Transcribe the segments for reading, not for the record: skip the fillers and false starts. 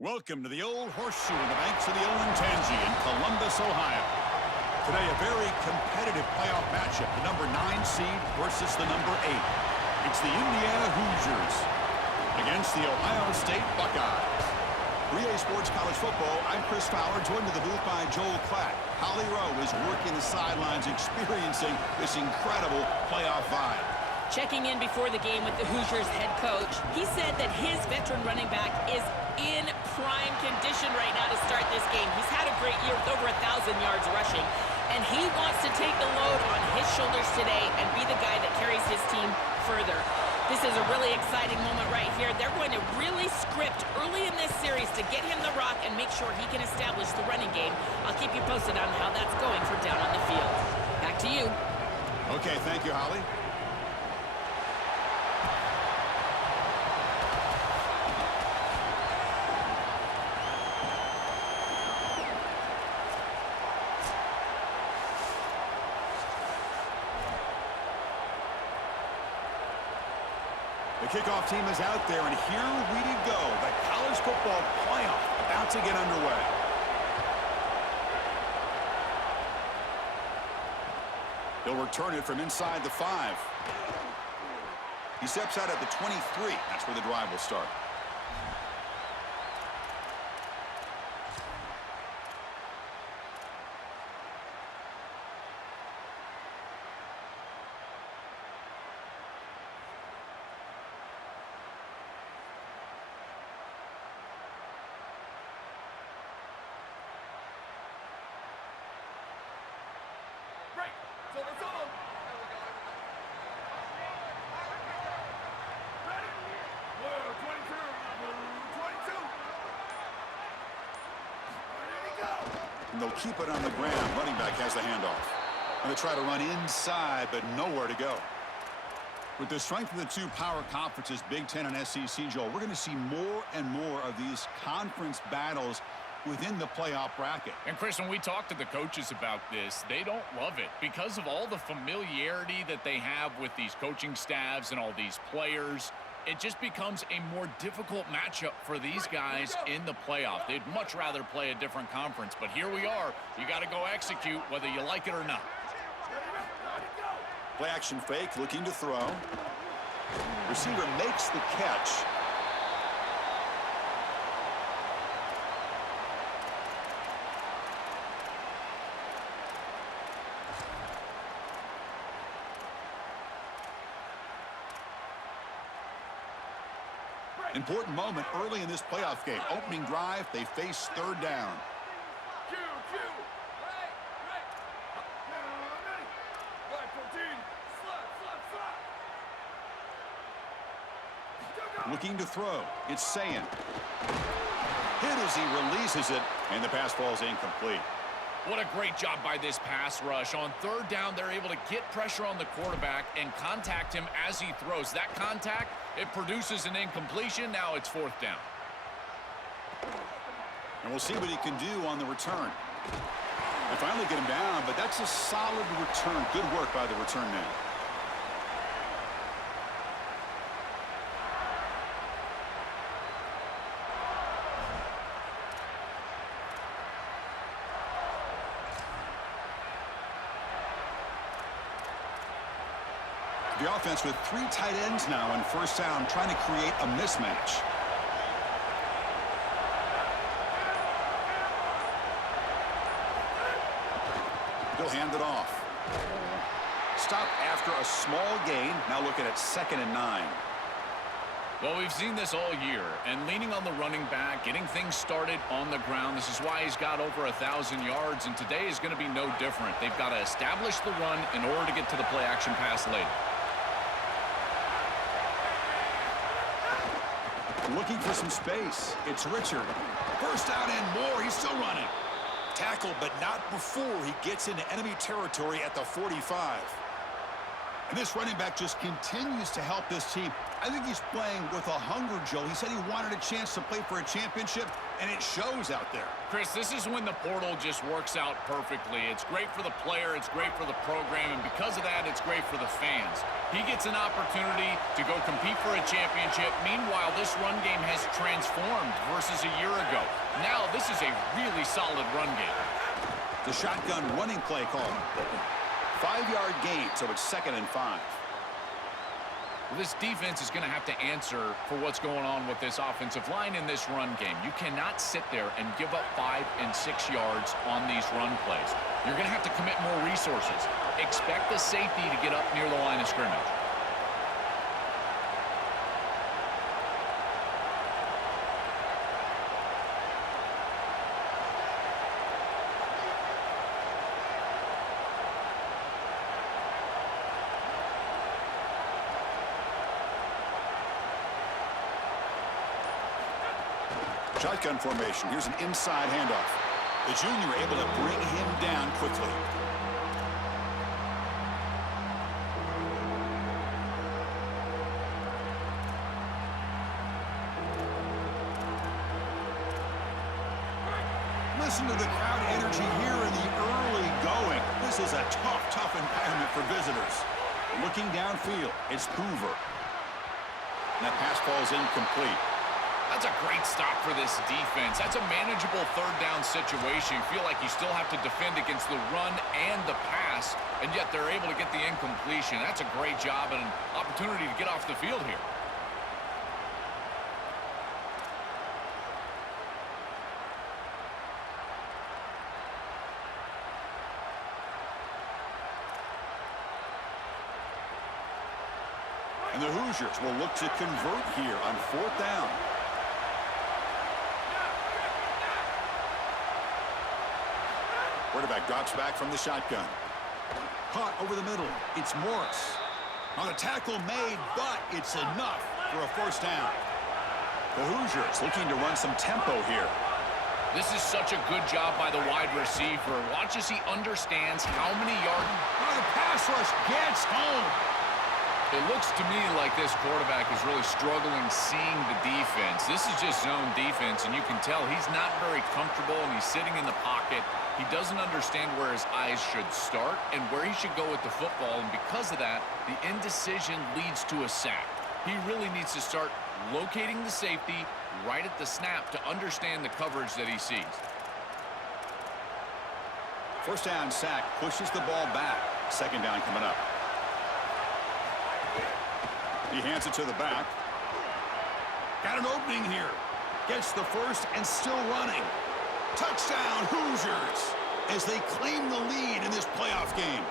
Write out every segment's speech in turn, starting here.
Welcome to the Old Horseshoe on the banks of the Olentangy in Columbus, Ohio. Today, a very competitive playoff matchup, the number 9 seed versus the number 8. It's the Indiana Hoosiers against the Ohio State Buckeyes. For EA Sports College Football, I'm Chris Fowler, joined to the booth by Joel Klatt. Holly Rowe is working the sidelines, experiencing this incredible playoff vibe. Checking in before the game with the Hoosiers head coach, he said that his veteran running back is in prime condition right now to start this game. He's had a great year with over 1,000 yards rushing, and he wants to take the load on his shoulders today and be the guy that carries his team further. This is a really exciting moment right here. They're going to really script early in this series to get him the rock and make sure he can establish the running game. I'll keep you posted on how that's going from down on the field. Back to you. Okay, thank you, Holly. The kickoff team is out there, and here we go. The college football playoff about to get underway. He'll return it from inside the 5. He steps out at the 23. That's where the drive will start. So it's on. Ready? 22. Ready to go. And they'll keep it on the ground. Running back has the handoff. And they try to run inside, but nowhere to go. With the strength of the two power conferences, Big Ten and SEC, Joel, we're going to see more and more of these conference battles within the playoff bracket. And Chris, when we talk to the coaches about this, they don't love it because of all the familiarity that they have with these coaching staffs and all these players. It just becomes a more difficult matchup for these guys in the playoff. They'd much rather play a different conference, but here we are. You got to go execute whether you like it or not. Play action fake, looking to throw. Receiver makes the catch. Important moment early in this playoff game. Opening drive, they face third down. Looking to throw. It's Sayin. Hit as he releases it, and the pass falls incomplete. What a great job by this pass rush. On third down, they're able to get pressure on the quarterback and contact him as he throws. That contact, it produces an incompletion. Now it's fourth down. And we'll see what he can do on the return. They finally get him down, but that's a solid return. Good work by the return man. The offense with 3 tight ends now on first down, trying to create a mismatch. He'll hand it off. Stop after a small gain. Now looking at 2nd and 9. Well, we've seen this all year, and leaning on the running back, getting things started on the ground. This is why he's got over 1,000 yards, and today is going to be no different. They've got to establish the run in order to get to the play-action pass later. Looking for some space. It's Richard. First down and more. He's still running. Tackle, but not before he gets into enemy territory at the 45. And this running back just continues to help this team. I think he's playing with a hunger, Joe. He said he wanted a chance to play for a championship, and it shows out there. Chris, this is when the portal just works out perfectly. It's great for the player, it's great for the program, and because of that, it's great for the fans. He gets an opportunity to go compete for a championship. Meanwhile, this run game has transformed versus a year ago. Now, this is a really solid run game. The shotgun running play call. 5-yard gain, so it's 2nd and 5. Well, this defense is going to have to answer for what's going on with this offensive line in this run game. You cannot sit there and give up 5 and 6 yards on these run plays. You're going to have to commit more resources. Expect the safety to get up near the line of scrimmage. Shotgun formation. Here's an inside handoff. The junior able to bring him down quickly. Listen to the crowd energy here in the early going. This is a tough environment for visitors. Looking downfield, it's Hoover. And that pass falls incomplete. That's a great stop for this defense. That's a manageable 3rd down situation. You feel like you still have to defend against the run and the pass, and yet they're able to get the incompletion. That's a great job and an opportunity to get off the field here. And the Hoosiers will look to convert here on 4th down. Quarterback drops back from the shotgun. Caught over the middle. It's Morris. On a tackle made, but it's enough for a 1st down. The Hoosiers looking to run some tempo here. This is such a good job by the wide receiver. Watch as he understands how many yards. Oh, the pass rush gets home. It looks to me like this quarterback is really struggling seeing the defense. This is just zone defense, and you can tell he's not very comfortable, and he's sitting in the pocket. He doesn't understand where his eyes should start and where he should go with the football, and because of that, the indecision leads to a sack. He really needs to start locating the safety right at the snap to understand the coverage that he sees. 1st down sack pushes the ball back. 2nd down coming up. He hands it to the back. Got an opening here. Gets the 1st and still running. Touchdown, Hoosiers, as they claim the lead in this playoff game.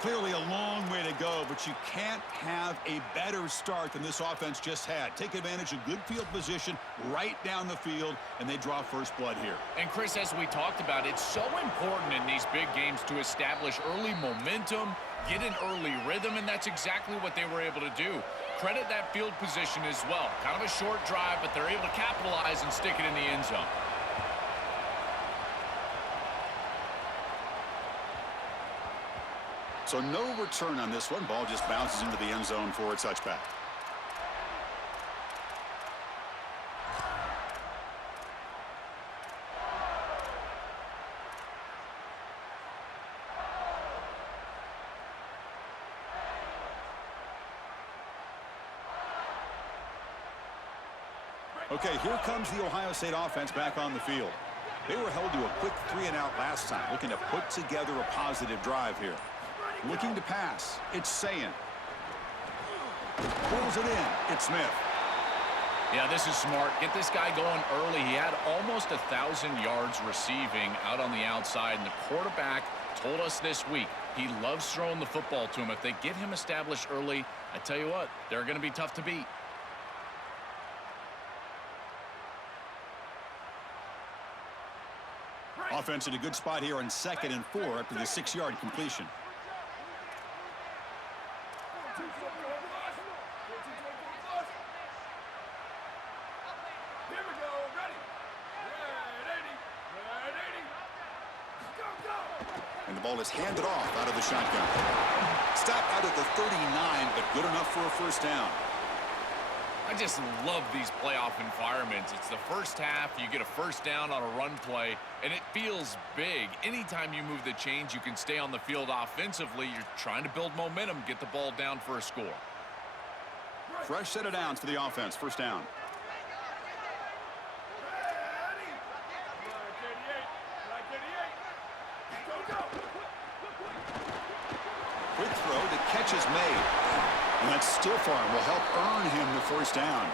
Clearly a long way to go, but you can't have a better start than this offense just had. Take advantage of good field position right down the field, and they draw first blood here. And Chris, as we talked about, it's so important in these big games to establish early momentum, get an early rhythm, and that's exactly what they were able to do. Credit that field position as well. Kind of a short drive, but they're able to capitalize and stick it in the end zone. So no return on this one. Ball just bounces into the end zone for a touchback. Okay, here comes the Ohio State offense back on the field. They were held to a quick 3-and-out last time, looking to put together a positive drive here. Looking to pass. It's Sayin. Pulls it in. It's Smith. Yeah, this is smart. Get this guy going early. He had almost 1,000 yards receiving out on the outside, and the quarterback told us this week he loves throwing the football to him. If they get him established early, I tell you what, they're going to be tough to beat. Offense in a good spot here on 2nd and 4 after the 6-yard completion. Here we go. Ready. Red 80. Go, go. And the ball is handed off out of the shotgun. Stop out at the 39, but good enough for a first down. I just love these playoff environments. It's the first half, you get a first down on a run play, and it feels big. Anytime you move the chains, you can stay on the field offensively. You're trying to build momentum, get the ball down for a score. Fresh set of downs for the offense. First down. Quick throw. The catch is made. And that stiff arm will help earn him the first down.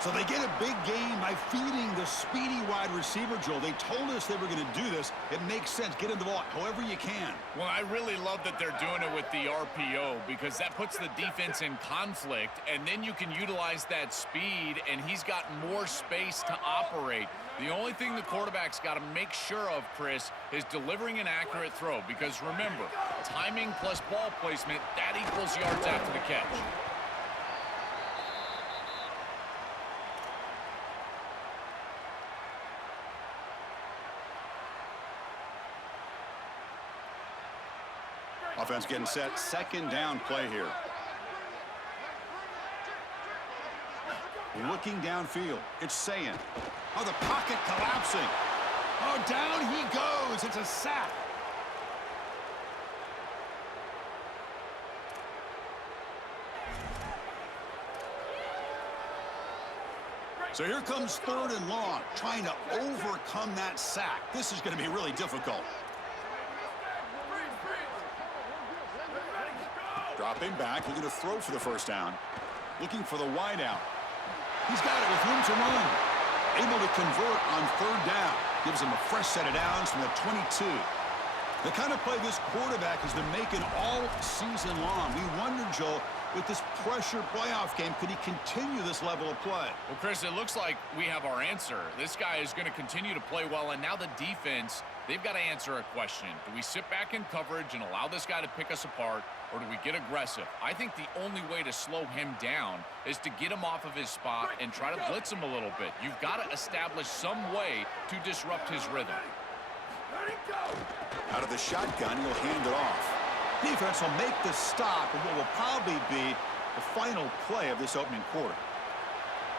So they get a big gain by feeding the speedy wide receiver, Joel. They told us they were going to do this. It makes sense. Get him the ball however you can. Well, I really love that they're doing it with the RPO because that puts the defense in conflict, and then you can utilize that speed, and he's got more space to operate. The only thing the quarterback's got to make sure of, Chris, is delivering an accurate throw because, remember, timing plus ball placement, that equals yards after the catch. Offense getting set. Second down play here. Looking downfield. It's Sayin. Oh, the pocket collapsing. Oh, down he goes. It's a sack. So here comes third and long, trying to overcome that sack. This is going to be really difficult. Dropping back, looking to throw for the first down. Looking for the wide out. He's got it with room to run. Able to convert on third down. Gives him a fresh set of downs from the 22. The kind of play this quarterback has been making all season long. We wonder, Joel, with this pressure playoff game, could he continue this level of play? Well, Chris, it looks like we have our answer. This guy is going to continue to play well, and now the defense, they've got to answer a question. Do we sit back in coverage and allow this guy to pick us apart, or do we get aggressive? I think the only way to slow him down is to get him off of his spot and try to blitz him a little bit. You've got to establish some way to disrupt his rhythm. Out of the shotgun, he'll hand it off. Defense will make the stop in what will probably be the final play of this opening quarter.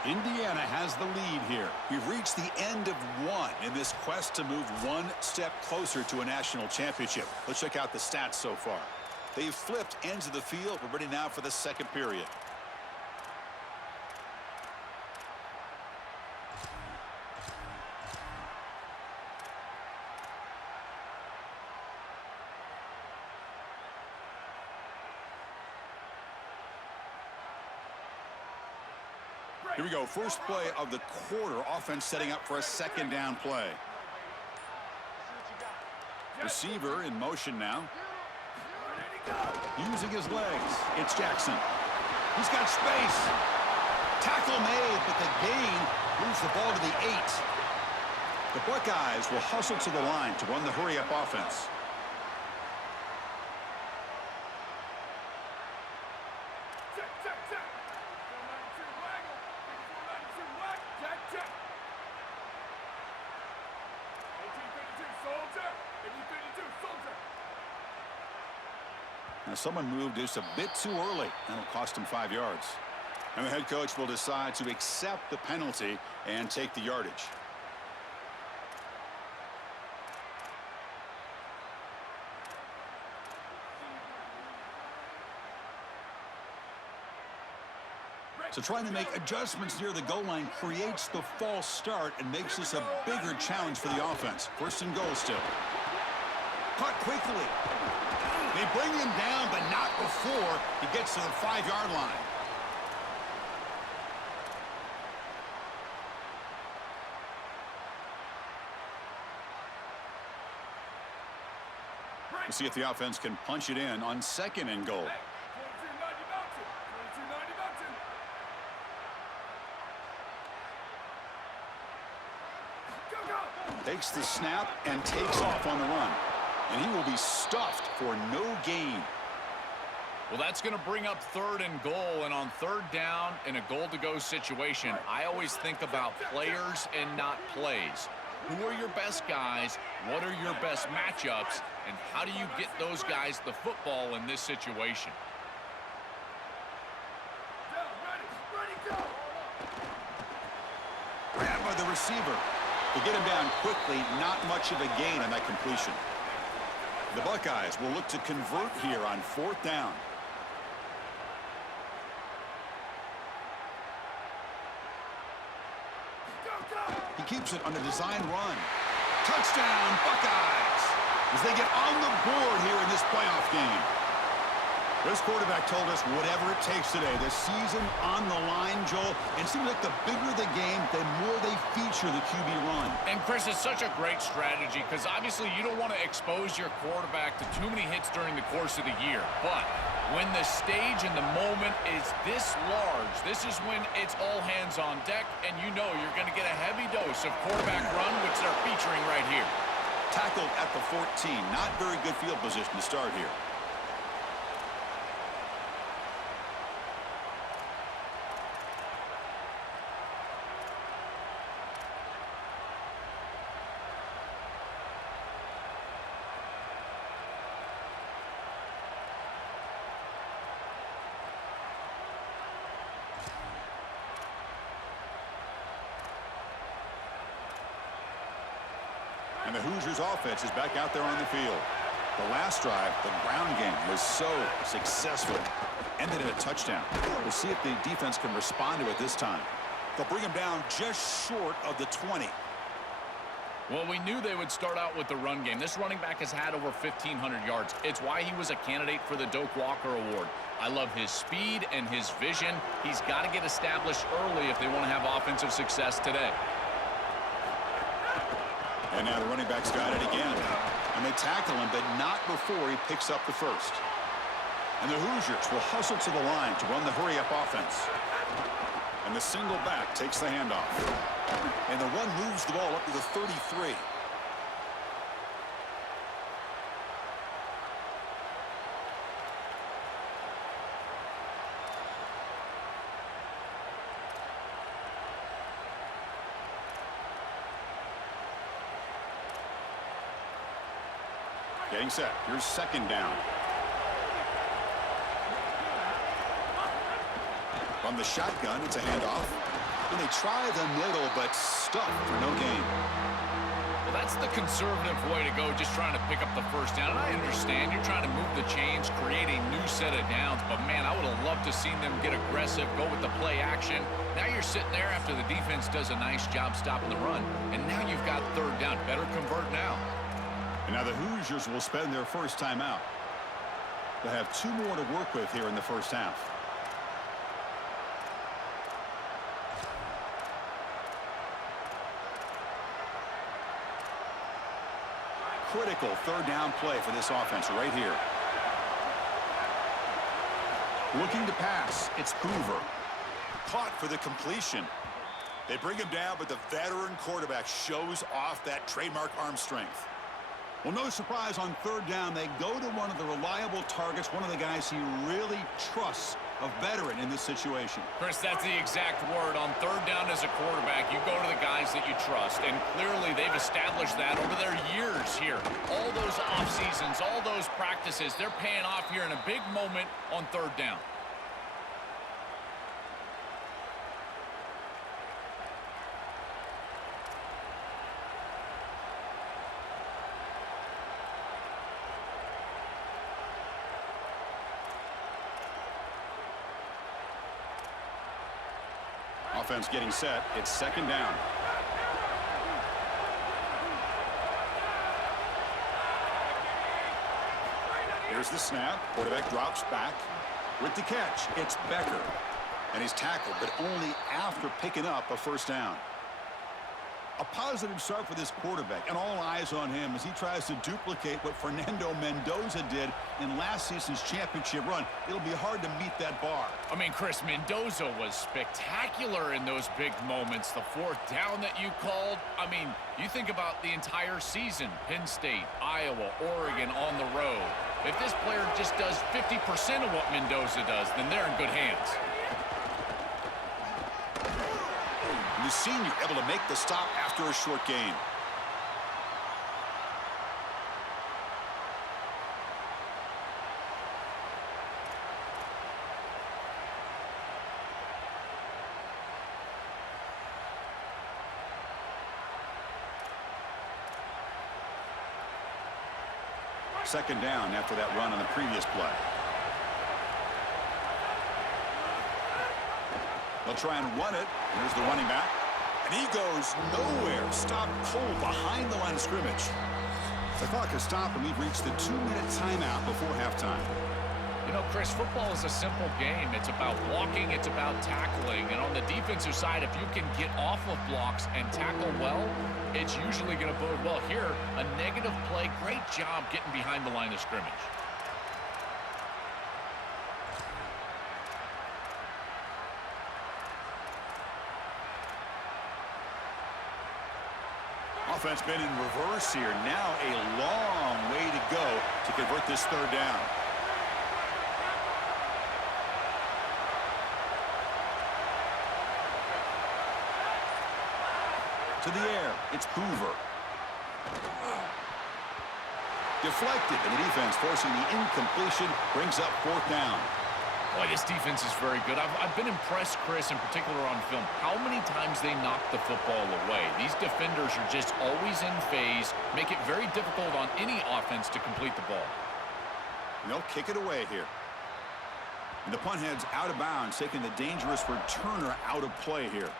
Indiana has the lead here. We've reached the end of one in this quest to move one step closer to a national championship. Let's check out the stats so far. They've flipped ends of the field. We're ready now for the second period. Here we go. First play of the quarter. Offense setting up for a second down play. Receiver in motion now. Using his legs. It's Jackson. He's got space. Tackle made, but the gain moves the ball to the 8. The Buckeyes will hustle to the line to run the hurry-up offense. Now someone moved just a bit too early. That'll cost him 5 yards. And the head coach will decide to accept the penalty and take the yardage. So trying to make adjustments near the goal line creates the false start and makes this a bigger challenge for the offense. First and goal still. Caught quickly. They bring him down, but not before he gets to the 5-yard line. We'll see if the offense can punch it in on second and goal. Takes the snap and takes off on the run. And he will be stuffed for no gain. Well, that's going to bring up third and goal. And on third down in a goal-to-go situation, I always think about players and not plays. Who are your best guys? What are your best matchups? And how do you get those guys the football in this situation? Down, ready, go! Grabbed by the receiver. To get him down quickly, not much of a gain on that completion. The Buckeyes will look to convert here on 4th down. He keeps it on a design run. Touchdown, Buckeyes! As they get on the board here in this playoff game. This quarterback told us whatever it takes today. The season on the line, Joel. And it seems like the bigger the game, the more they feature the QB run. And, Chris, it's such a great strategy because obviously you don't want to expose your quarterback to too many hits during the course of the year. But when the stage and the moment is this large, this is when it's all hands on deck, and you know you're going to get a heavy dose of quarterback run, which they're featuring right here. Tackled at the 14. Not very good field position to start here. And the Hoosiers offense is back out there on the field. The last drive, the ground game, was so successful. Ended in a touchdown. We'll see if the defense can respond to it this time. They'll bring him down just short of the 20. Well, we knew they would start out with the run game. This running back has had over 1,500 yards. It's why he was a candidate for the Doak Walker Award. I love his speed and his vision. He's got to get established early if they want to have offensive success today. And now the running back's got it again. And they tackle him, but not before he picks up the first. And the Hoosiers will hustle to the line to run the hurry-up offense. And the single back takes the handoff. And the run moves the ball up to the 33. Getting set. Here's 2nd down. From the shotgun, it's a handoff. And they try the middle, but stuck for no gain. Well, that's the conservative way to go, just trying to pick up the first down. And I understand you're trying to move the chains, create a new set of downs. But, man, I would have loved to see them get aggressive, go with the play action. Now you're sitting there after the defense does a nice job stopping the run. And now you've got 3rd down. Better convert now. And now the Hoosiers will spend their first time out. They'll have 2 more to work with here in the first half. Critical 3rd down play for this offense right here. Looking to pass. It's Hoover. Caught for the completion. They bring him down, but the veteran quarterback shows off that trademark arm strength. Well, no surprise on 3rd down. They go to one of the reliable targets, one of the guys he really trusts, a veteran in this situation. Chris, that's the exact word. On 3rd down as a quarterback, you go to the guys that you trust. And clearly they've established that over their years here. All those off seasons, all those practices, they're paying off here in a big moment on 3rd down. Offense getting set. It's 2nd down. Here's the snap. Quarterback drops back. With the catch, it's Becker. And he's tackled, but only after picking up a 1st down. A positive start for this quarterback, and all eyes on him as he tries to duplicate what Fernando Mendoza did in last season's championship run. It'll be hard to meet that bar. I mean, Chris, Mendoza was spectacular in those big moments. The 4th down that you called, I mean, you think about the entire season. Penn State, Iowa, Oregon on the road. If this player just does 50% of what Mendoza does, then they're in good hands. The senior able to make the stop after a short gain. Second down after that run on the previous play. They'll try and run it. Here's the running back. And he goes nowhere. Stopped cold behind the line of scrimmage. The clock has stopped, and we've reached the 2-minute timeout before halftime. You know, Chris, football is a simple game. It's about blocking, it's about tackling. And on the defensive side, if you can get off of blocks and tackle well, it's usually going to bode well. Here, a negative play. Great job getting behind the line of scrimmage. Offense been in reverse here. Now a long way to go to convert this third down. To the air, it's Hoover. Deflected, and the defense forcing the incompletion brings up fourth down. Boy, this defense is very good. I've been impressed, Chris, in particular on film, how many times they knock the football away. These defenders are just always in phase, make it very difficult on any offense to complete the ball. And they'll kick it away here. And the punt heads out of bounds, taking the dangerous returner out of play here.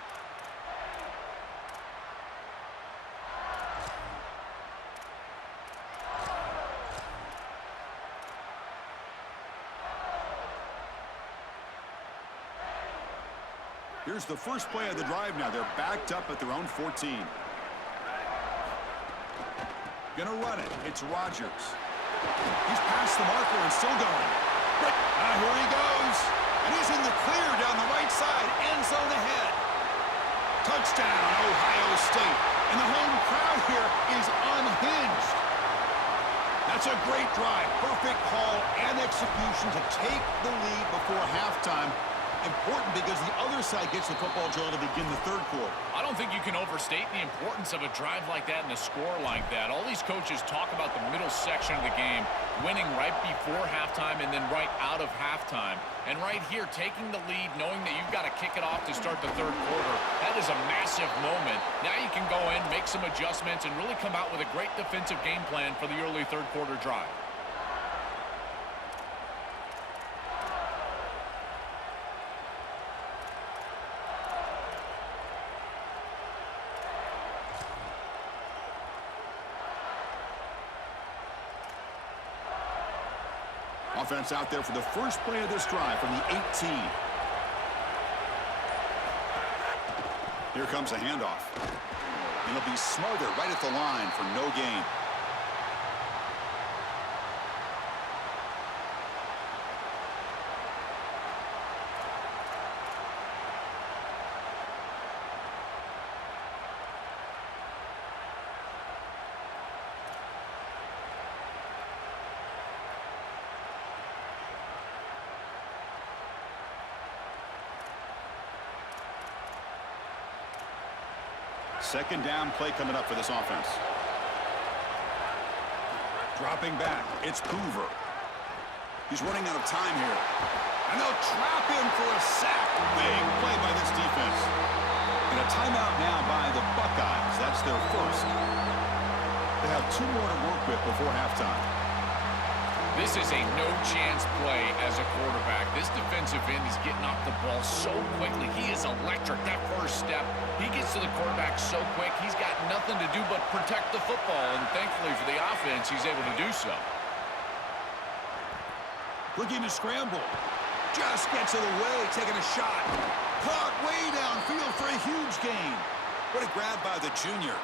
Here's the first play of the drive now. They're backed up at their own 14. Gonna run it. It's Rodgers. He's past the marker and still going. Here he goes. And he's in the clear down the right side. End zone ahead. Touchdown, Ohio State. And the home crowd here is unhinged. That's a great drive. Perfect call and execution to take the lead before halftime. Important because the other side gets the football, Joel, to begin the third quarter. I don't think you can overstate the importance of a drive like that and a score like that. All these coaches talk about the middle section of the game, winning right before halftime and then right out of halftime. And right here, taking the lead, knowing that you've got to kick it off to start the third quarter, that is a massive moment. Now you can go in, make some adjustments, and really come out with a great defensive game plan for the early third quarter drive. Offense out there for the first play of this drive from the 18. Here comes a handoff. And it'll be Smothered right at the line for no gain. Second down play coming up for this offense. Dropping back, it's Hoover. He's running out of time here. And they'll trap him for a sack. Big play by this defense. And a timeout now by the Buckeyes. That's their first. They have 2 more to work with before halftime. This is a no-chance play as a quarterback. This defensive end is getting off the ball so quickly. He is electric. That first step, he gets to the quarterback so quick, he's got nothing to do but protect the football. And thankfully for the offense, he's able to do so. Looking to scramble. Just gets it away, taking a shot. Caught way downfield for a huge gain. What a grab by the junior.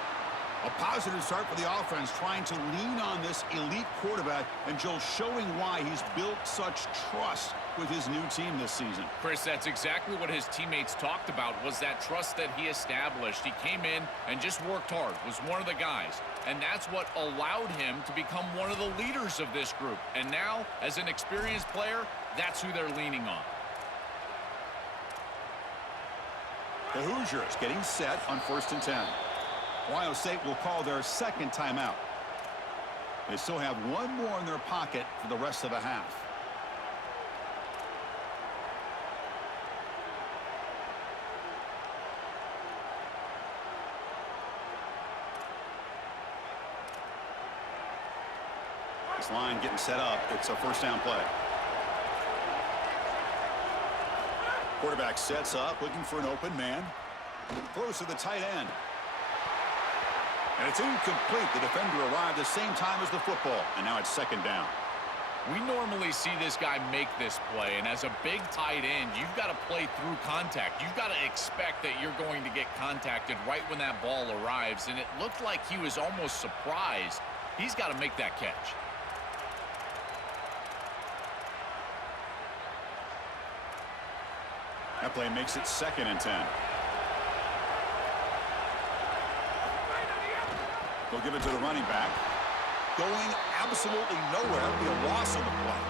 A positive start for the offense, trying to lean on this elite quarterback, and Joel showing why he's built such trust with his new team this season. Chris, that's exactly what his teammates talked about, was that trust that he established. He came in and just worked hard, was one of the guys. And that's what allowed him to become one of the leaders of this group. And now, as an experienced player, that's who they're leaning on. The Hoosiers getting set on 1st and 10. Ohio State will call their second timeout. They still have 1 more in their pocket for the rest of the half. This line getting set up. It's a first down play. Quarterback sets up, looking for an open man. Throws to the tight end. And it's incomplete. The defender arrived the same time as the football. And now it's second down. We normally see this guy make this play, and as a big tight end, you've got to play through contact. You've got to expect that you're going to get contacted right when that ball arrives, and it looked like he was almost surprised. He's got to make that catch. That play makes it 2nd and 10. They'll give it to the running back. Going absolutely nowhere. It'll be a loss on the play.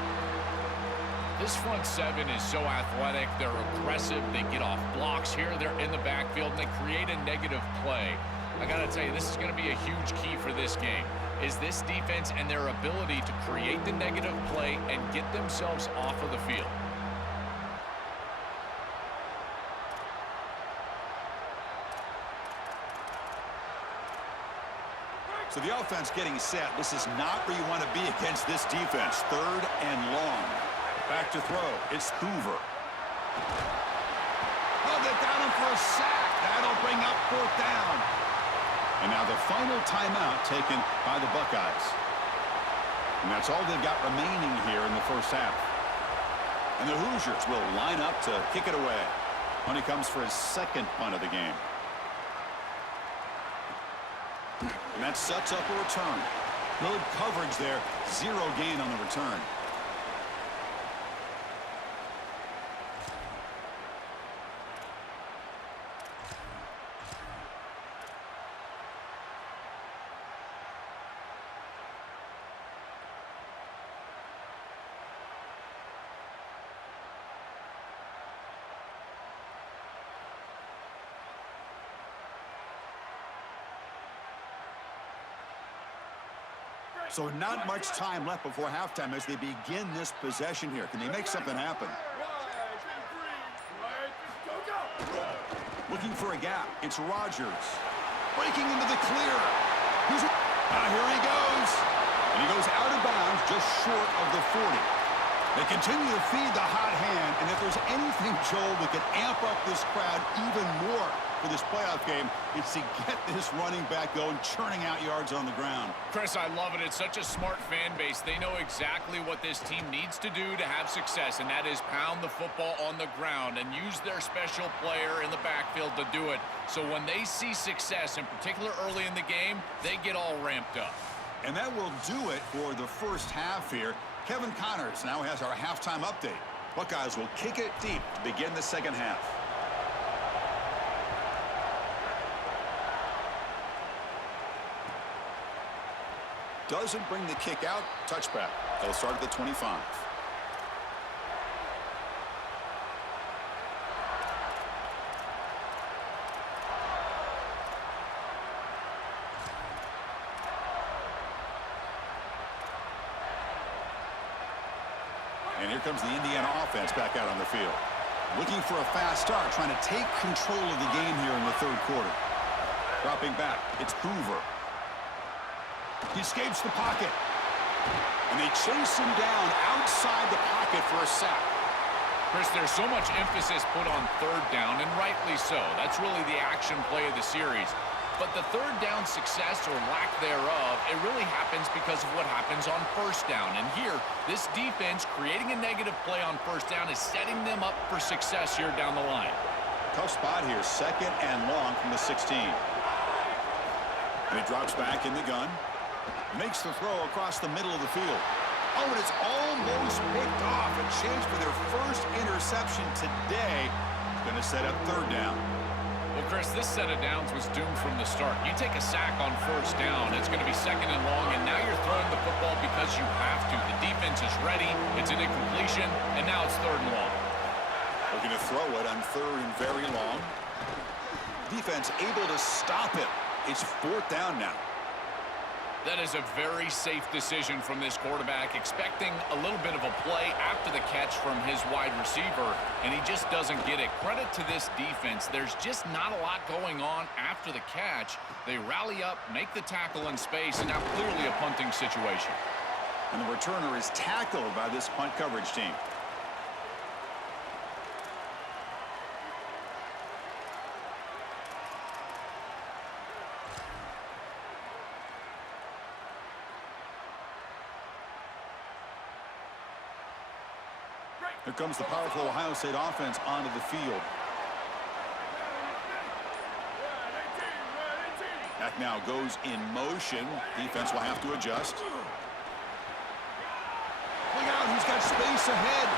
This front seven is so athletic. They're aggressive. They get off blocks here. They're in the backfield, and they create a negative play. I got to tell you, this is going to be a huge key for this game, is this defense and their ability to create the negative play and get themselves off of the field. So the offense getting set. This is not where you want to be against this defense. 3rd and long. Back to throw. It's Hoover. Oh, they got him for a sack. That'll bring up 4th down. And now the final timeout taken by the Buckeyes. And that's all they've got remaining here in the first half. And the Hoosiers will line up to kick it away when he comes for his 2nd punt of the game. And that sets up a return. Good coverage there. 0 gain on the return. So not much time left before halftime as they begin this possession here. Can they make something happen? Looking for a gap. It's Rodgers. Breaking into the clear. Here he goes. And he goes out of bounds just short of the 40. They continue to feed the hot hand, and if there's anything, Joel, that could amp up this crowd even more for this playoff game, it's to get this running back going, churning out yards on the ground. Chris, I love it. It's such a smart fan base. They know exactly what this team needs to do to have success, and that is pound the football on the ground and use their special player in the backfield to do it. So when they see success, in particular early in the game, they get all ramped up. And that will do it for the first half here. Kevin Connors now has our halftime update. Buckeyes will kick it deep to begin the second half. Doesn't bring the kick out. Touchback. They'll start at the 25. And here comes the Indiana offense back out on the field. Looking for a fast start, trying to take control of the game here in the 3rd quarter. Dropping back, it's Hoover. He escapes the pocket. And they chase him down outside the pocket for a sack. Chris, there's so much emphasis put on 3rd down, and rightly so. That's really the action play of the series. But the 3rd down success or lack thereof, it really happens because of what happens on 1st down. And here, this defense creating a negative play on 1st down is setting them up for success here down the line. Tough spot here, 2nd and long from the 16. And he drops back in the gun. Makes the throw across the middle of the field. Oh, and it's almost picked off. A chance for their first interception today. Going to set up 3rd down. Well, Chris, this set of downs was doomed from the start. You take a sack on 1st down, it's going to be 2nd and long, and now you're throwing the football because you have to. The defense is ready, it's an incompletion, and now it's 3rd and long. Looking to throw it on 3rd and very long. Defense able to stop it. It's 4th down now. That is a very safe decision from this quarterback, expecting a little bit of a play after the catch from his wide receiver, and he just doesn't get it. Credit to this defense. There's just not a lot going on after the catch. They rally up, make the tackle in space, and now clearly a punting situation. And the returner is tackled by this punt coverage team. Here comes the powerful Ohio State offense onto the field. Back now goes in motion. Defense will have to adjust. Look out, he's got space ahead.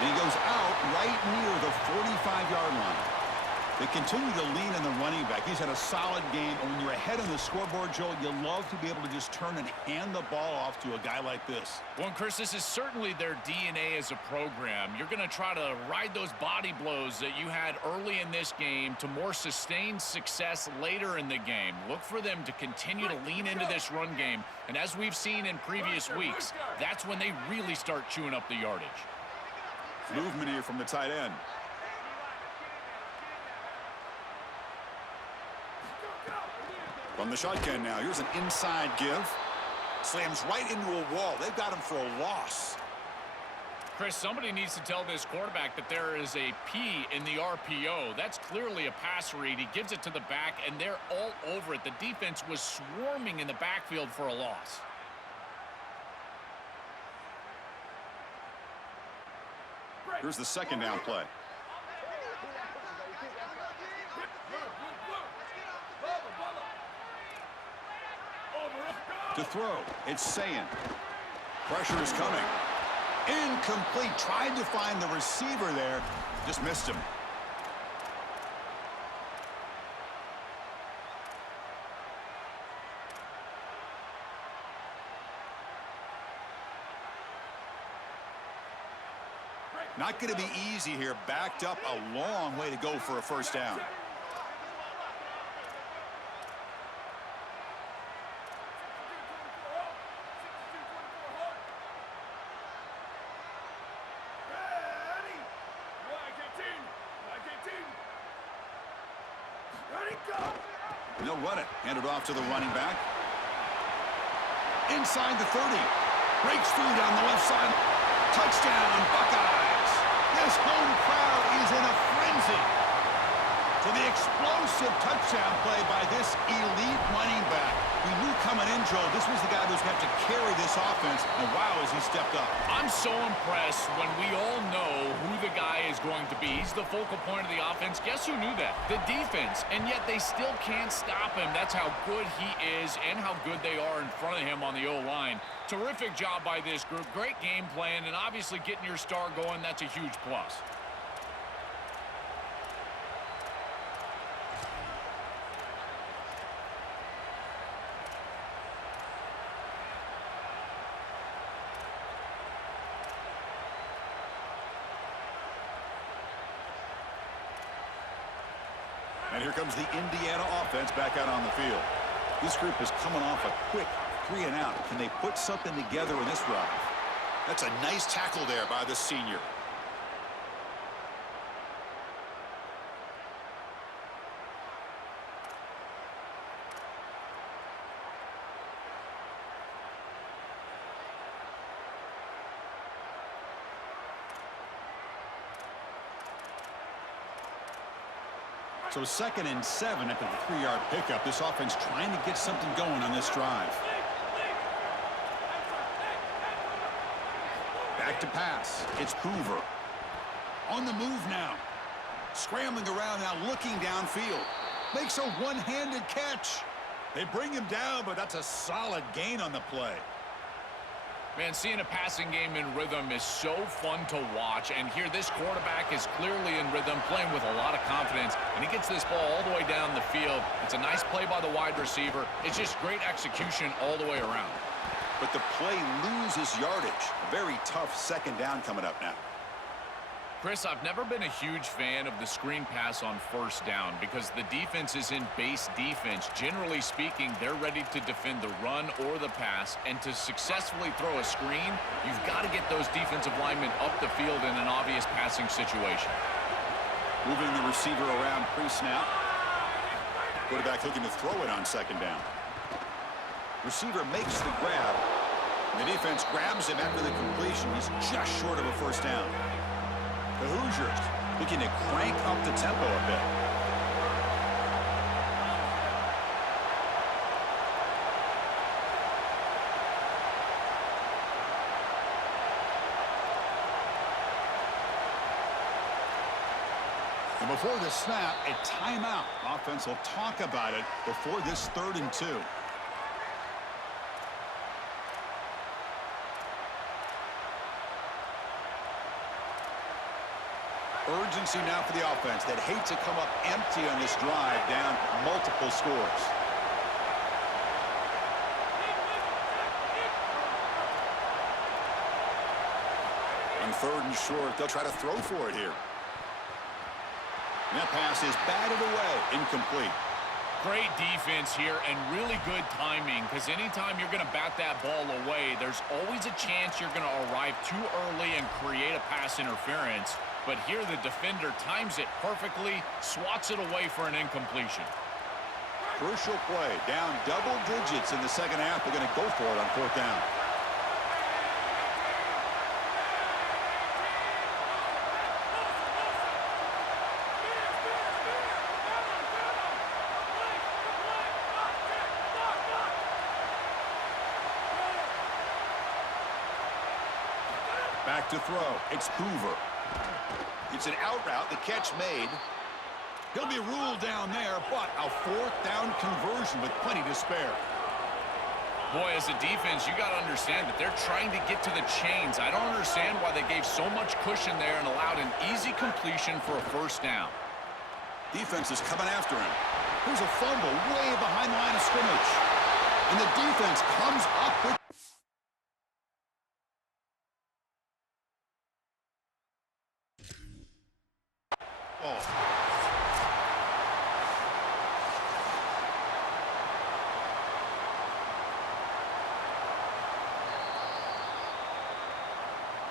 And he goes out right near the 45-yard line. They continue to lean on the running back. He's had a solid game. And when you're ahead on the scoreboard, Joel, you love to be able to just turn and hand the ball off to a guy like this. Well, Chris, this is certainly their DNA as a program. You're going to try to ride those body blows that you had early in this game to more sustained success later in the game. Look for them to continue to lean into this run game. And as we've seen in previous weeks, that's when they really start chewing up the yardage. Movement here from the tight end. From the shotgun now, here's an inside give. Slams right into a wall. They've got him for a loss. Chris, somebody needs to tell this quarterback that there is a P in the RPO. That's clearly a pass read. He gives it to the back, and they're all over it. The defense was swarming in the backfield for a loss. Here's the second down play. To throw, it's Sayin. Pressure is coming. Incomplete. Tried to find the receiver there. Just missed him. Not going to be easy here. Backed up a long way to go for a first down. And they'll run it. Hand it off to the running back. Inside the 30. Breaks through down the left side. Touchdown, Buckeyes. This home crowd is in a frenzy. To the explosive touchdown play by this elite running back. We knew coming in, Joe, this was the guy who's going to have to carry this offense. And wow, has he stepped up. I'm so impressed when we all know who the guy is going to be. He's the focal point of the offense. Guess who knew that? The defense. And yet they still can't stop him. That's how good he is and how good they are in front of him on the O-line. Terrific job by this group. Great game plan, and obviously getting your star going, that's a huge plus. And here comes the Indiana offense back out on the field. This group is coming off a quick 3-and-out. Can they put something together in this drive? That's a nice tackle there by the senior. So 2nd and 7 after the 3-yard pickup. This offense trying to get something going on this drive. Back to pass. It's Hoover. On the move now. Scrambling around now, looking downfield. Makes a one-handed catch. They bring him down, but that's a solid gain on the play. Man, seeing a passing game in rhythm is so fun to watch. And here, this quarterback is clearly in rhythm, playing with a lot of confidence. And he gets this ball all the way down the field. It's a nice play by the wide receiver. It's just great execution all the way around. But the play loses yardage. A very tough second down coming up now. Chris, I've never been a huge fan of the screen pass on first down because the defense is in base defense. Generally speaking, they're ready to defend the run or the pass, and to successfully throw a screen, you've got to get those defensive linemen up the field in an obvious passing situation. Moving the receiver around pre-snap. Quarterback looking to throw it on second down. Receiver makes the grab. The defense grabs him after the completion. He's just short of a first down. The Hoosiers looking to crank up the tempo a bit. And before the snap, a timeout. Offense will talk about it before this 3rd and 2. Urgency now for the offense that hate to come up empty on this drive, down multiple scores. On 3rd and short, they'll try to throw for it here. And that pass is batted away, incomplete. Great defense here and really good timing, because anytime you're going to bat that ball away, there's always a chance you're going to arrive too early and create a pass interference. But here the defender times it perfectly, swats it away for an incompletion. Crucial play, down double digits in the second half. They're going to go for it on 4th down. Back to throw. It's Hoover. It's an out route. The catch made. He'll be ruled down there, but a 4th down conversion with plenty to spare. Boy, as a defense, you got to understand that they're trying to get to the chains. I don't understand why they gave so much cushion there and allowed an easy completion for a first down. Defense is coming after him. Here's a fumble way behind the line of scrimmage. And the defense comes up with...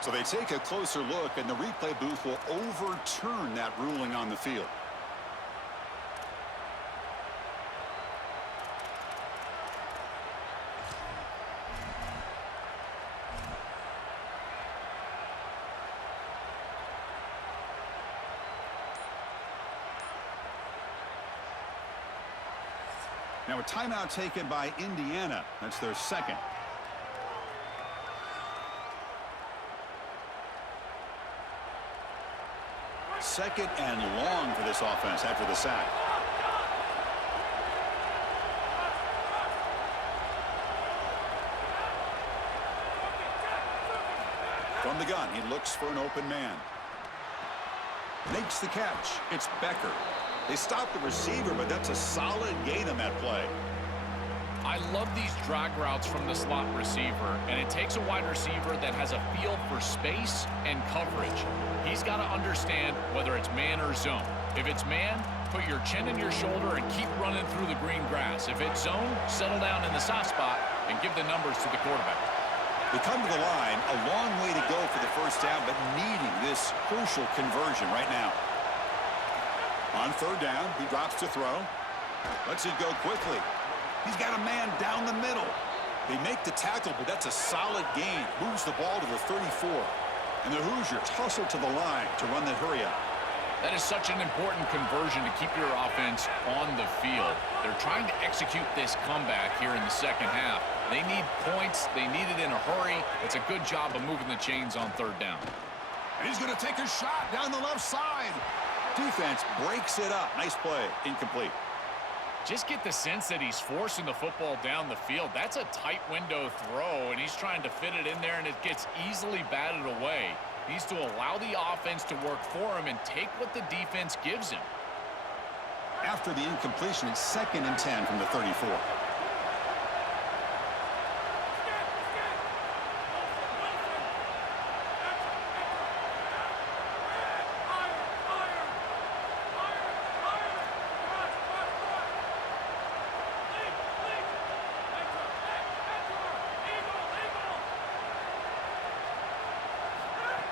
So they take a closer look, and the replay booth will overturn that ruling on the field. Now a timeout taken by Indiana. That's their second. Second and long for this offense after the sack. From the gun, he looks for an open man. Makes the catch. It's Becker. They stop the receiver, but that's a solid gain on that play. I love these drag routes from the slot receiver, and it takes a wide receiver that has a feel for space and coverage. He's got to understand whether it's man or zone. If it's man, put your chin in your shoulder and keep running through the green grass. If it's zone, settle down in the soft spot and give the numbers to the quarterback. They come to the line, a long way to go for the first down, but needing this crucial conversion right now. On 3rd down, he drops to throw. Lets it go quickly. He's got a man down the middle. They make the tackle, but that's a solid gain. Moves the ball to the 34. And the Hoosiers hustle to the line to run the hurry-up. That is such an important conversion to keep your offense on the field. They're trying to execute this comeback here in the second half. They need points. They need it in a hurry. It's a good job of moving the chains on 3rd down. And he's going to take a shot down the left side. Defense breaks it up. Nice play. Incomplete. Just get the sense that he's forcing the football down the field. That's a tight window throw, and he's trying to fit it in there, and it gets easily batted away. He needs to allow the offense to work for him and take what the defense gives him. After the incompletion, it's 2nd and 10 from the 34.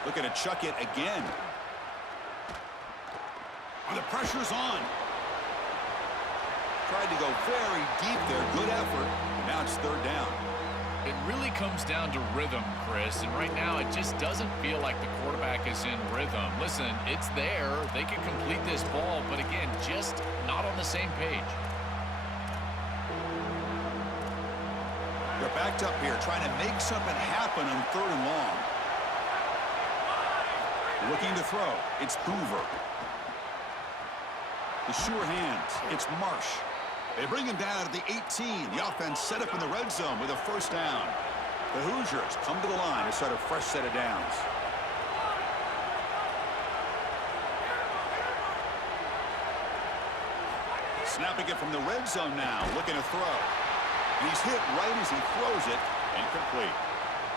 Looking to chuck it again. The pressure's on. Tried to go very deep there. Good effort. Now it's 3rd down. It really comes down to rhythm, Chris, and right now it just doesn't feel like the quarterback is in rhythm. Listen, it's there. They can complete this ball, but again, just not on the same page. They're backed up here, trying to make something happen on 3rd and long. Looking to throw. It's Hoover. The sure hands. It's Marsh. They bring him down at the 18. The offense set up in the red zone with a 1st down. The Hoosiers come to the line to start a fresh set of downs. Snapping it from the red zone now, looking to throw. He's hit right as he throws it, incomplete.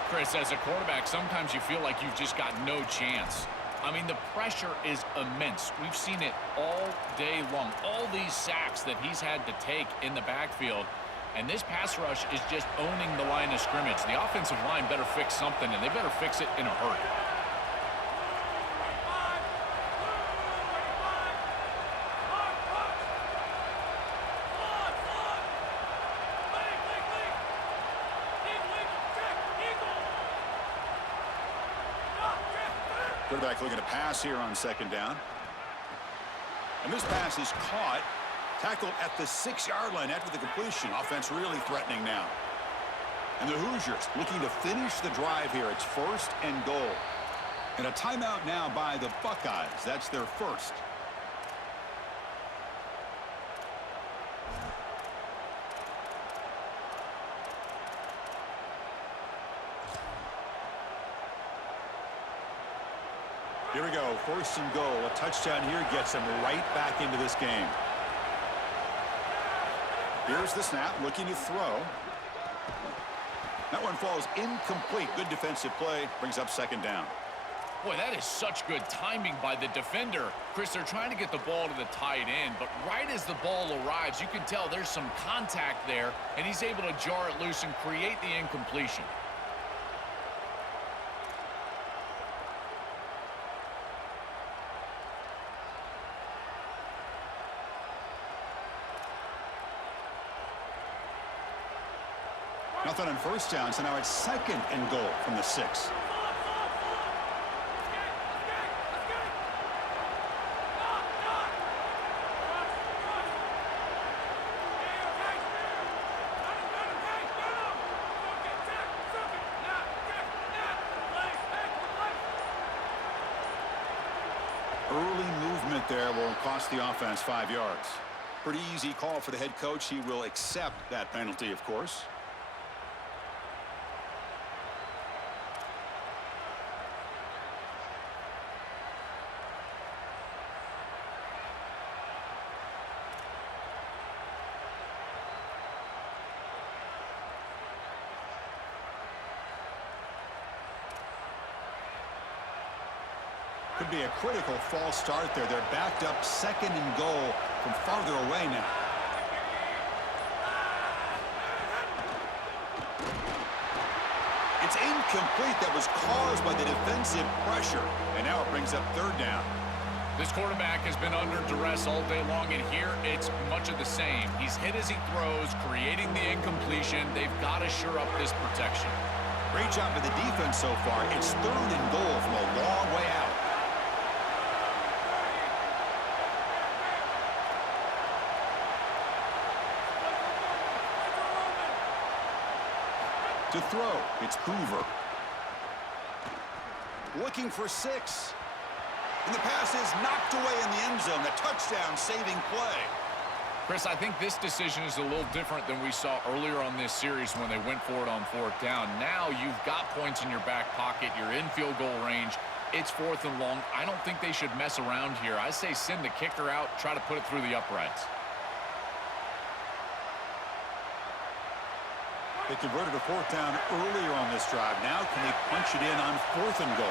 Chris, as a quarterback, sometimes you feel like you've just got no chance. I mean, the pressure is immense. We've seen it all day long. All these sacks that he's had to take in the backfield. And this pass rush is just owning the line of scrimmage. The offensive line better fix something, and they better fix it in a hurry. Quarterback looking to pass here on 2nd down. And this pass is caught. Tackled at the 6-yard line after the completion. Offense really threatening now. And the Hoosiers looking to finish the drive here. It's 1st and goal. And a timeout now by the Buckeyes. That's their first. Here we go, 1st and goal. A touchdown here gets them right back into this game. Here's the snap, looking to throw. That one falls incomplete. Good defensive play, brings up 2nd down. Boy, that is such good timing by the defender. Chris, they're trying to get the ball to the tight end, but right as the ball arrives, you can tell there's some contact there, and he's able to jar it loose and create the incompletion. Nothing on 1st down, so now it's 2nd and goal from the 6. Early movement there will cost the offense 5 yards. Pretty easy call for the head coach. He will accept that penalty, of course. Could be a critical false start there. They're backed up 2nd and goal from farther away now. It's incomplete. That was caused by the defensive pressure. And now it brings up 3rd down. This quarterback has been under duress all day long, and here it's much of the same. He's hit as he throws, creating the incompletion. They've got to shore up this protection. Great job by the defense so far. It's 3rd and goal from a long way out. To throw, it's Hoover. Looking for 6. And the pass is knocked away in the end zone. The touchdown-saving play. Chris, I think this decision is a little different than we saw earlier on this series when they went for it on 4th down. Now you've got points in your back pocket. You're in field goal range. It's 4th and long. I don't think they should mess around here. I say send the kicker out, try to put it through the uprights. They converted a 4th down earlier on this drive. Now can they punch it in on 4th and goal?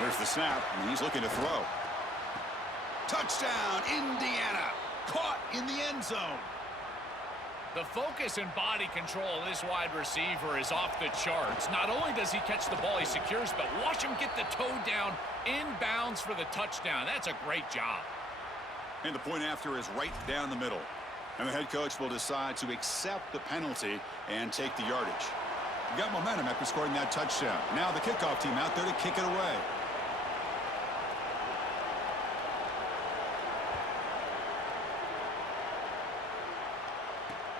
There's the snap, and he's looking to throw. Touchdown, Indiana! Caught in the end zone. The focus and body control of this wide receiver is off the charts. Not only does he catch the ball, he secures, but watch him get the toe down inbounds for the touchdown. That's a great job. And the point after is right down the middle. And the head coach will decide to accept the penalty and take the yardage. You got momentum after scoring that touchdown. Now the kickoff team out there to kick it away.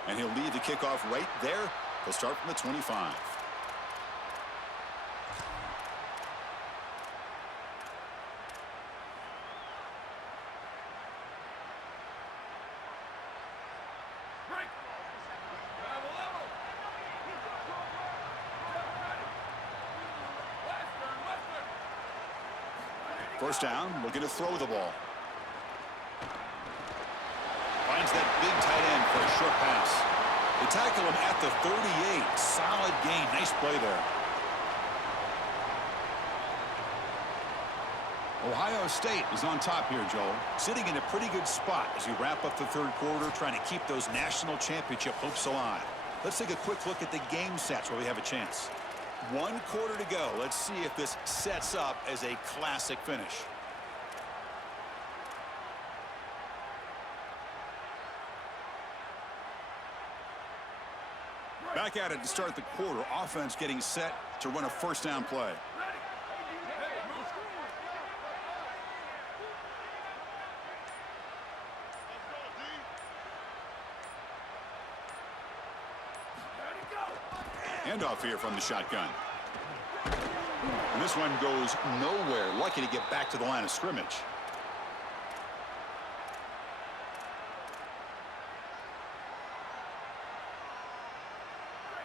And he'll lead the kickoff right there. They'll start from the 25. First down, looking to throw the ball. Finds that big tight end for a short pass. They tackle him at the 38. Solid gain. Nice play there. Ohio State is on top here, Joel. Sitting in a pretty good spot as you wrap up the third quarter, trying to keep those national championship hopes alive. Let's take a quick look at the game stats where we have a chance. 1 quarter to go. Let's see if this sets up as a classic finish. Back at it to start the quarter. Offense getting set to run a first down play. Handoff here from the shotgun. And this one goes nowhere. Lucky to get back to the line of scrimmage.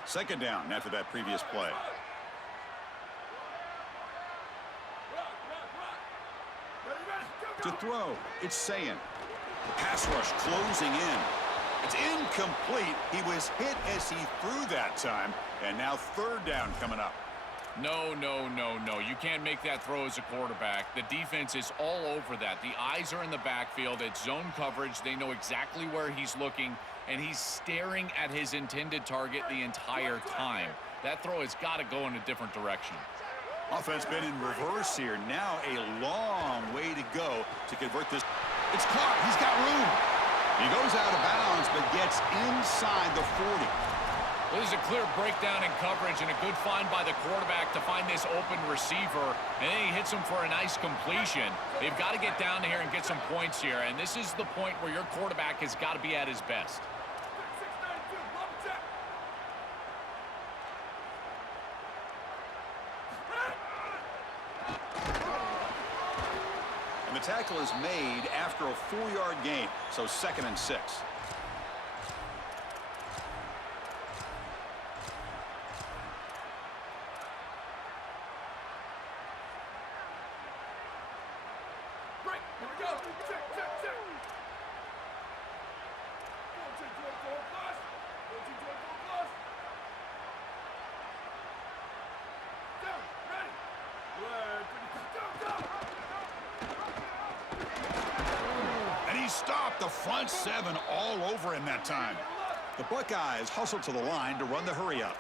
Second down after that previous play. To throw, it's Sayin. The pass rush closing in. It's incomplete. He was hit as he threw that time. And now third down coming up. No, no, no, no. You can't make that throw as a quarterback. The defense is all over that. The eyes are in the backfield. It's zone coverage. They know exactly where he's looking, and he's staring at his intended target the entire time. That throw has got to go in a different direction. Offense been in reverse here. Now a long way to go to convert this. It's caught. He's got room. He goes out of bounds, but gets inside the 40. Well, there's a clear breakdown in coverage and a good find by the quarterback to find this open receiver, and then he hits him for a nice completion. They've got to get down here and get some points here, and this is the point where your quarterback has got to be at his best. And the tackle is made after a 4-yard gain, so 2nd and 6. Stopped the front 7 all over him that time. The Buckeyes hustle to the line to run the hurry up.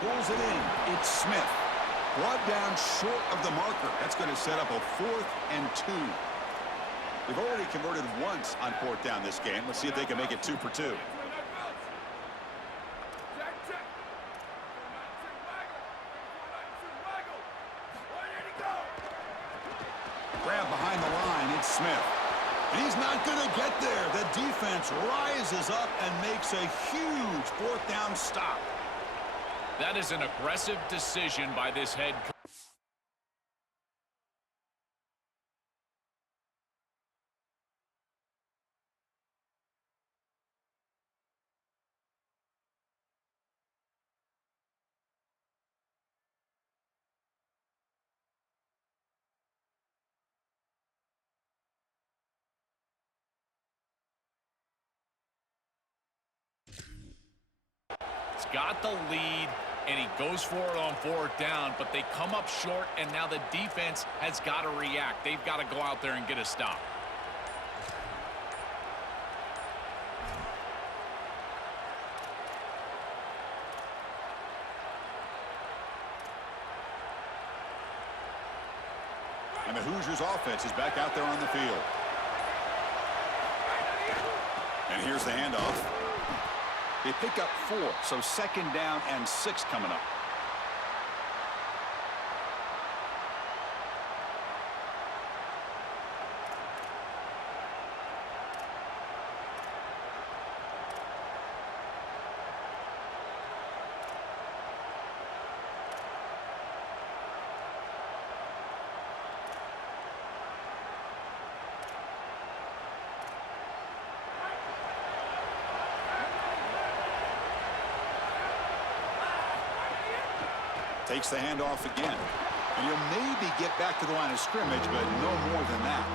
Pulls it in. It's Smith. Brought down short of the marker. That's going to set up a 4th and 2. They've already converted once on 4th down this game. Let's see if they can make it 2 for 2. Grab behind the line, it's Smith. And he's not going to get there. The defense rises up and makes a huge 4th down stop. That is an aggressive decision by this head coach. Got the lead, and he goes for it on 4th down, but they come up short, and now the defense has got to react. They've got to go out there and get a stop. And the Hoosiers offense is back out there on the field. And here's the handoff. They pick up 4, so 2nd down and 6 coming up. Takes the handoff again. And he'll maybe get back to the line of scrimmage, but no more than that.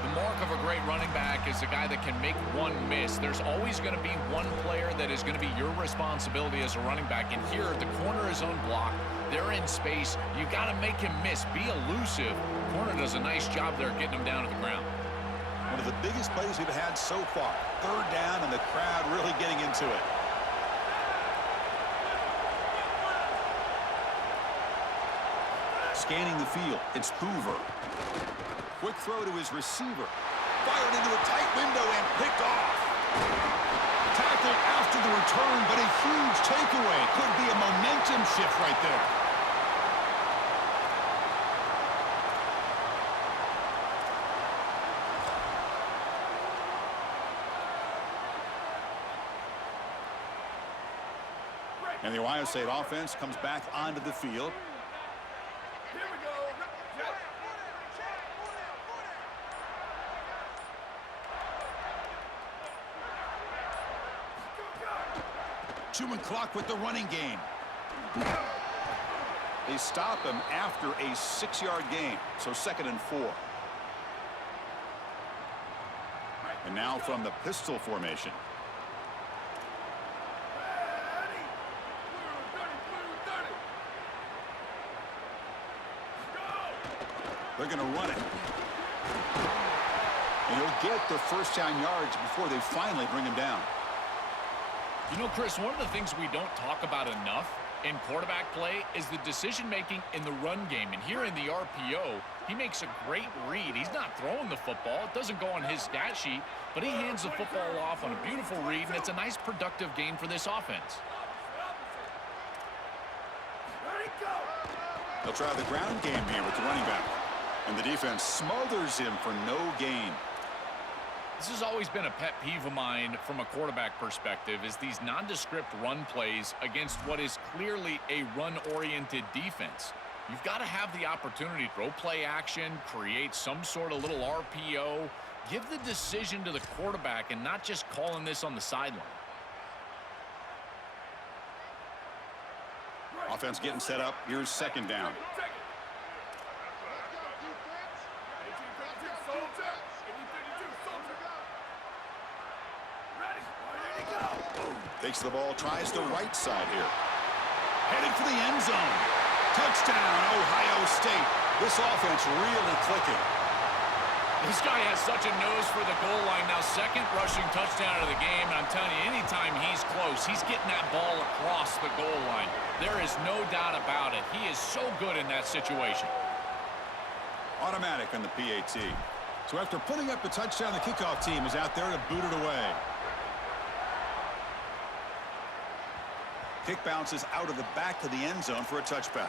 The mark of a great running back is a guy that can make one miss. There's always going to be one player that is going to be your responsibility as a running back. And here, the corner is unblocked. They're in space. You got to make him miss. Be elusive. Corner does a nice job there getting him down to the ground. One of the biggest plays we've had so far. 3rd down, and the crowd really getting into it. Scanning the field, it's Hoover. Quick throw to his receiver. Fired into a tight window and picked off. Tackled after the return, but a huge takeaway. Could be a momentum shift right there. And the Ohio State offense comes back onto the field. Here we go. Chewing clock with the running game. They stop him after a 6-yard gain, so 2nd and 4. And now from the pistol formation. They're going to run it. And he'll get the 1st down yards before they finally bring him down. You know, Chris, one of the things we don't talk about enough in quarterback play is the decision-making in the run game. And here in the RPO, he makes a great read. He's not throwing the football. It doesn't go on his stat sheet, but he hands the football off on a beautiful read, and it's a nice, productive game for this offense. They'll try the ground game here with the running back. And the defense smothers him for no gain. This has always been a pet peeve of mine from a quarterback perspective, is these nondescript run plays against what is clearly a run-oriented defense. You've got to have the opportunity to throw play action, create some sort of little RPO, give the decision to the quarterback and not just calling this on the sideline. Offense getting set up. Here's 2nd down. Takes the ball, tries the right side here. Heading for the end zone. Touchdown, Ohio State. This offense really clicking. This guy has such a nose for the goal line. Now, 2nd rushing touchdown of the game. And I'm telling you, anytime he's close, he's getting that ball across the goal line. There is no doubt about it. He is so good in that situation. Automatic on the PAT. So after putting up the touchdown, the kickoff team is out there to boot it away. Kick bounces out of the back of the end zone for a touchback.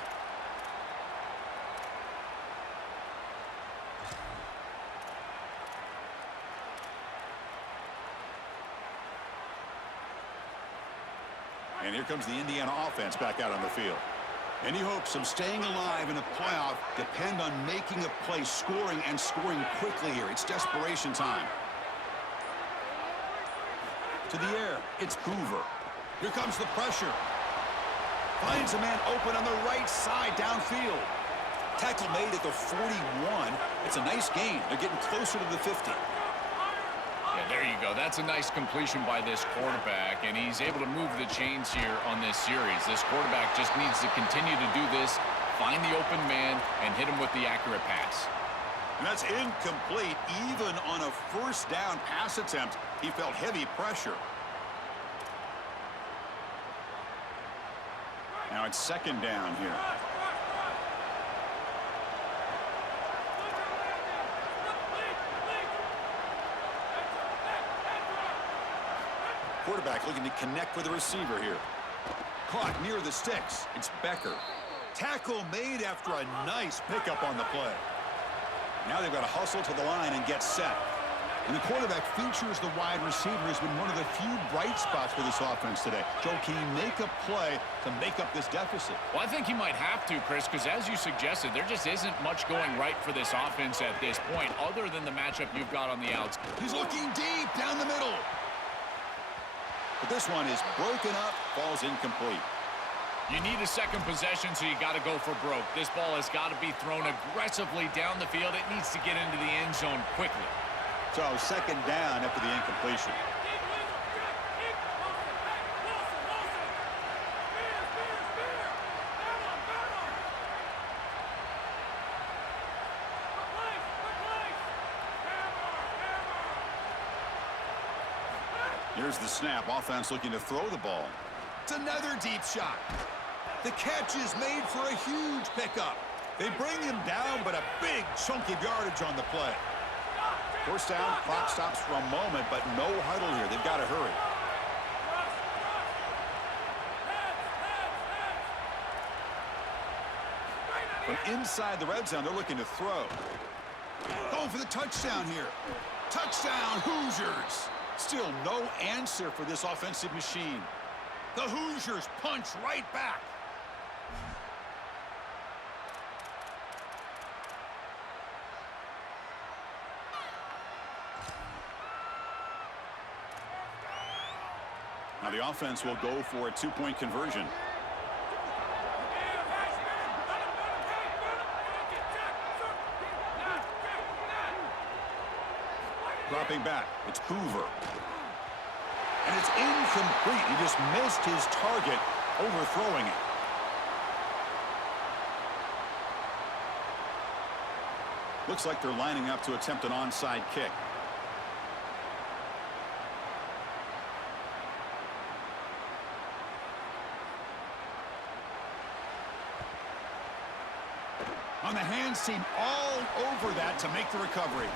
And here comes the Indiana offense back out on the field. Any hopes of staying alive in a playoff depend on making a play, scoring, and scoring quickly here. It's desperation time. To the air, it's Hoover. Here comes the pressure. Finds a man open on the right side downfield. Tackle made at the 41. It's a nice gain. They're getting closer to the 50. Yeah, there you go. That's a nice completion by this quarterback, and he's able to move the chains here on this series. This quarterback just needs to continue to do this, find the open man, and hit him with the accurate pass. And that's incomplete. Even on a 1st down pass attempt, he felt heavy pressure. Now it's 2nd down here. quarterback looking to connect with the receiver here. Caught near the sticks. It's Becker. Tackle made after a nice pickup on the play. Now they've got to hustle to the line and get set. And the quarterback features the wide receiver has been one of the few bright spots for this offense today. Joe, can he make a play to make up this deficit? Well, I think he might have to, Chris, because as you suggested, there just isn't much going right for this offense at this point, other than the matchup you've got on the outside. He's looking deep down the middle. But this one is broken up, falls incomplete. You need a second possession, so you got to go for broke. This ball has got to be thrown aggressively down the field. It needs to get into the end zone quickly. So second down after the incompletion. Here's the snap. Offense looking to throw the ball. It's another deep shot. The catch is made for a huge pickup. They bring him down, but a big chunk of yardage on the play. First down, clock stops for a moment, but no huddle here. They've got to hurry. From inside the red zone, they're looking to throw. Going for the touchdown here. Touchdown, Hoosiers. Still no answer for this offensive machine. The Hoosiers punch right back. Now the offense will go for a two-point conversion. Dropping back, it's Hoover. And it's incomplete. He just missed his target, overthrowing it. Looks like they're lining up to attempt an onside kick. On the hands team, all over that to make the recovery.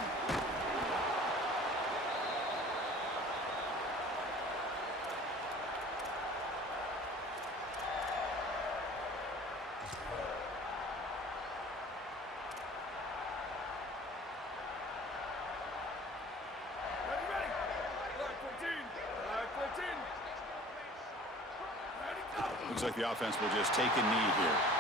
Looks like the offense will just take a knee here.